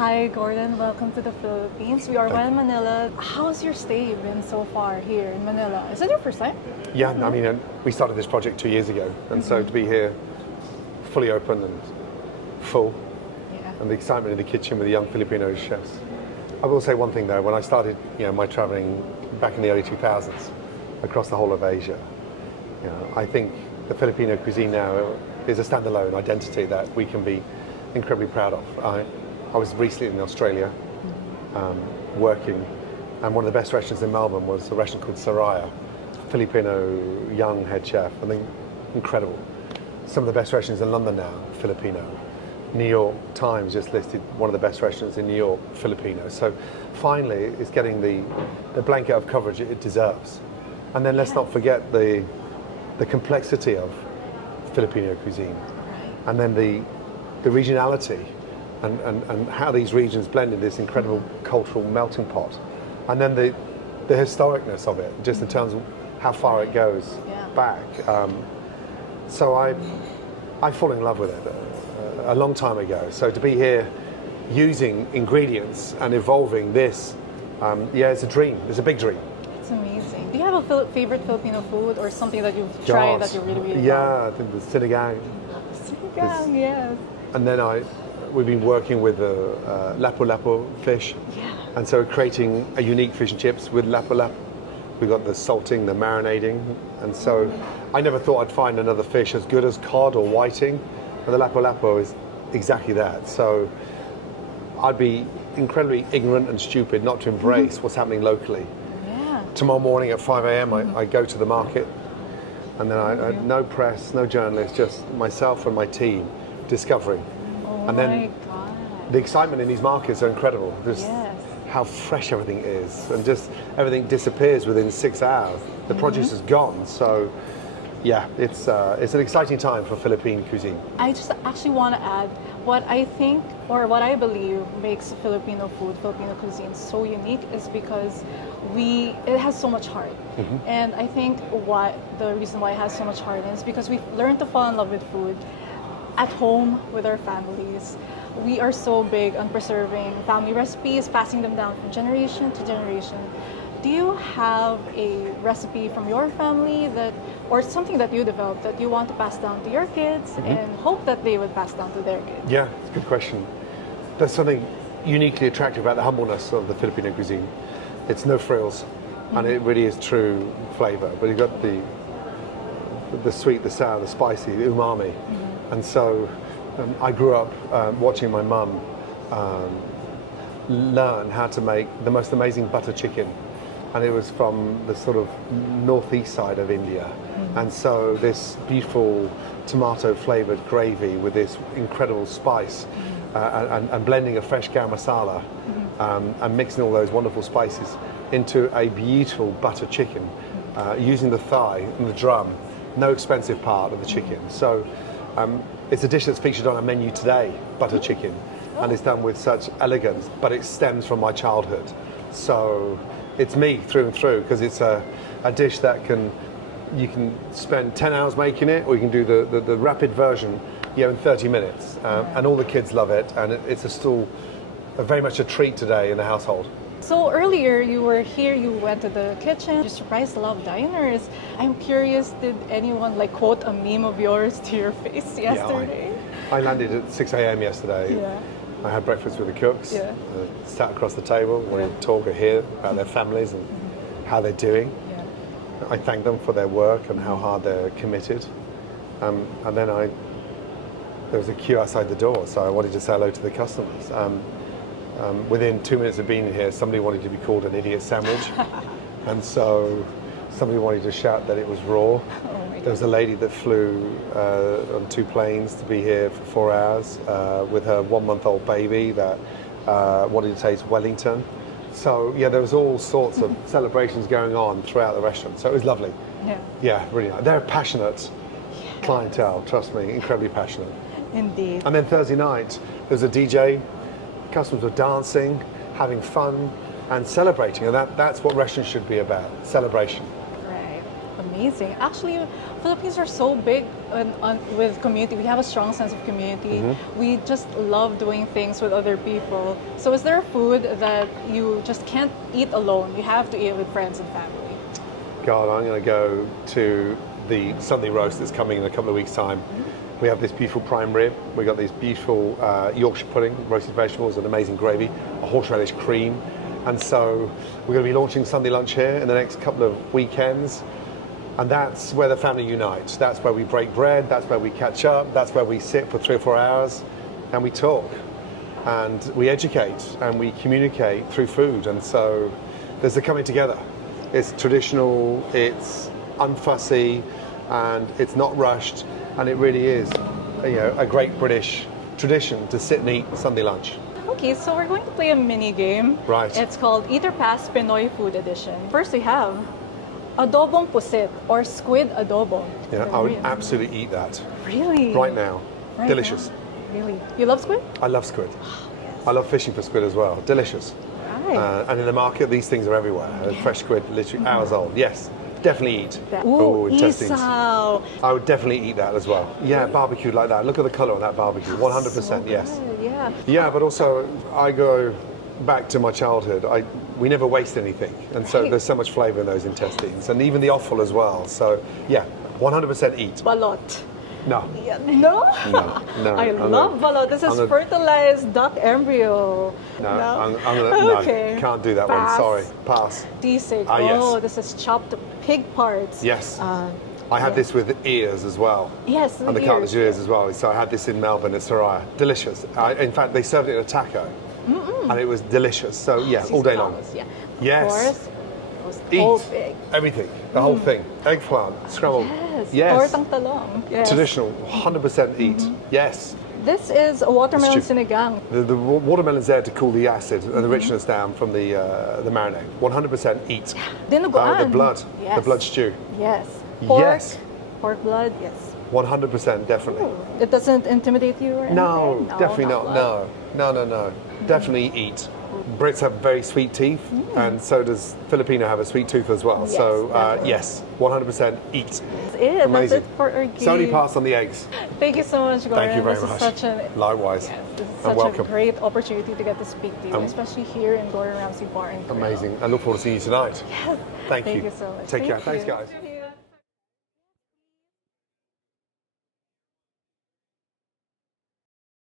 Hi, Gordon. Welcome to the Philippines. We are in Manila. How's your stay been so far here in Manila? Is it your first time? Yeah, I mean, we started this project 2 years ago, and so to be here, fully open and full, and the excitement in the kitchen with the young Filipino chefs. I will say one thing though, when I started, my traveling back in the early 2000s across the whole of Asia, I think the Filipino cuisine now is a standalone identity that we can be incredibly proud of. I was recently in Australia working, and one of the best restaurants in Melbourne was a restaurant called Soraya, Filipino young head chef, I think incredible. Some of the best restaurants in London now, Filipino. New York Times just listed one of the best restaurants in New York, Filipino. So finally, it's getting the blanket of coverage it deserves. And then let's not forget the complexity of Filipino cuisine, and then the regionality, and how these regions blend in this incredible cultural melting pot, and then the historicness of it, just in terms of how far it goes back. So I fall in love with it a long time ago. So to be here using ingredients and evolving this, it's a dream. It's a big dream. It's amazing. Do you have a favorite Filipino food or something that you've tried that you really love? Yeah, I think the sinigang. Sinigang, yes. And then we've been working with lapu-lapu fish. Yeah. And so creating a unique fish and chips with lapu-lapu. We got the salting, the marinating, and so I never thought I'd find another fish as good as cod or whiting, but the lapu-lapu is exactly that. So I'd be incredibly ignorant and stupid not to embrace what's happening locally. Yeah. Tomorrow morning at 5 a.m. I go to the market, and then no press, no journalists, just myself and my team discovering. And then the excitement in these markets are incredible. Just how fresh everything is, and just everything disappears within 6 hours. The produce is gone. So yeah, it's an exciting time for Philippine cuisine. I just actually want to add what I think, or what I believe makes Filipino food, Filipino cuisine so unique is because it has so much heart. And I think the reason why it has so much heart is because we've learned to fall in love with food at home with our families. We are so big on preserving family recipes, passing them down from generation to generation. Do you have a recipe from your family or something that you developed that you want to pass down to your kids and hope that they would pass down to their kids? Yeah, it's a good question. There's something uniquely attractive about the humbleness of the Filipino cuisine. It's no frills, and it really is true flavor. But you've got the sweet, the sour, the spicy, the umami. And so I grew up watching my mum learn how to make the most amazing butter chicken. And it was from the sort of northeast side of India. And so this beautiful tomato flavored gravy with this incredible spice and blending a fresh garam masala and mixing all those wonderful spices into a beautiful butter chicken using the thigh and the drum, no expensive part of the chicken. So it's a dish that's featured on our menu today, butter chicken, and it's done with such elegance, but it stems from my childhood. So it's me through and through, because it's a dish that you can spend 10 hours making it, or you can do the rapid version in 30 minutes. And all the kids love it, and it's still very much a treat today in the household. So earlier you were here, you went to the kitchen, you surprised a lot of diners. I'm curious, did anyone quote a meme of yours to your face yesterday? Yeah, I landed at 6 a.m. yesterday. Yeah. I had breakfast with the cooks, sat across the table, wanted to talk or hear about their families and how they're doing. Yeah. I thanked them for their work and how hard they're committed. And then there was a queue outside the door, so I wanted to say hello to the customers. Within 2 minutes of being here, somebody wanted to be called an idiot sandwich. And so somebody wanted to shout that it was raw. There was a lady that flew on 2 planes to be here for 4 hours with her 1-month-old baby that wanted to taste Wellington. So yeah, there was all sorts of celebrations going on throughout the restaurant. So it was lovely. Yeah, really nice. They're a passionate clientele, trust me, incredibly passionate. Indeed. And then Thursday night, there was a DJ. Customers were dancing, having fun, and celebrating. And that's what restaurants should be about, celebration. Right. Amazing. Actually, Philippines are so big with community. We have a strong sense of community. We just love doing things with other people. So is there a food that you just can't eat alone? You have to eat with friends and family. God, I'm going to go to the Sunday roast that's coming in a couple of weeks' time. We have this beautiful prime rib. We've got this beautiful Yorkshire pudding, roasted vegetables and amazing gravy, a horseradish cream. And so we're going to be launching Sunday lunch here in the next couple of weekends. And that's where the family unites. That's where we break bread. That's where we catch up. That's where we sit for 3 or 4 hours and we talk and we educate and we communicate through food. And so there's a coming together. It's traditional, it's unfussy, and it's not rushed. And it really is, a great British tradition to sit and eat Sunday lunch. Okay, so we're going to play a mini game. Right. It's called Eat or Pass Pinoy Food Edition. First we have adobong pusit or squid adobo. Yeah, I would absolutely eat that. Really? Right now. Right Delicious. now? Really? You love squid? I love squid. I love fishing for squid as well. Delicious. Right. And in the market, these things are everywhere. Fresh squid, literally hours old. Yes, definitely eat. Ooh, intestines. isaw. I would definitely eat that as well. Yeah, barbecued like that. Look at the colour on that barbecue. 100%, So yes. good, yeah. Yeah, but also I go back to my childhood. We never waste anything, and so Right. there's so much flavour in those intestines, and even the offal as well. So yeah, 100% eat. Balot. No, Yeah. No? no. I love balot. This is I'm gonna- fertilized duck embryo. no. I'm gonna, Okay. no, can't do that Pass. one. Sorry, pass. Sisig. Ah, yes. Oh, this is chopped pig parts. Yes. I yeah. had this with ears as well. Yes, And the cartilage ears as well. So I had this in Melbourne at Soraya. Delicious. In fact, they served it in a taco. And it was delicious. So yeah, all day long. Yeah. Yes. Of course. Those Eat whole pig. everything, the whole thing. Eggplant, scrambled. Yes. Tortang talong. Yes. Traditional, 100% eat. Yes. This is a watermelon Stew. sinigang. The watermelon's there to cool the acid and the richness down from the marinade. 100% eat. Dinuguan. The blood, Yes. the blood stew. Yes. Pork. Yes. Pork blood. Yes. 100% definitely. It doesn't intimidate you or anything? No, definitely not. blood. No. Definitely eat. Brits have very sweet teeth, and so does Filipino have a sweet tooth as well. Yes, So definitely. yes, 100% eat. That's it. Amazing. That's it for our game. So only pass on the eggs. Thank you so much, Gordon. Thank you very this much. Is such an, Likewise. yes, this is And such welcome. a great opportunity to get to speak to you, especially here in Gordon Ramsay Bar and Grill. Amazing. I look forward to seeing you tonight. Yes. Thank you. Thank you so much. Take care. Thank Thanks, you. guys.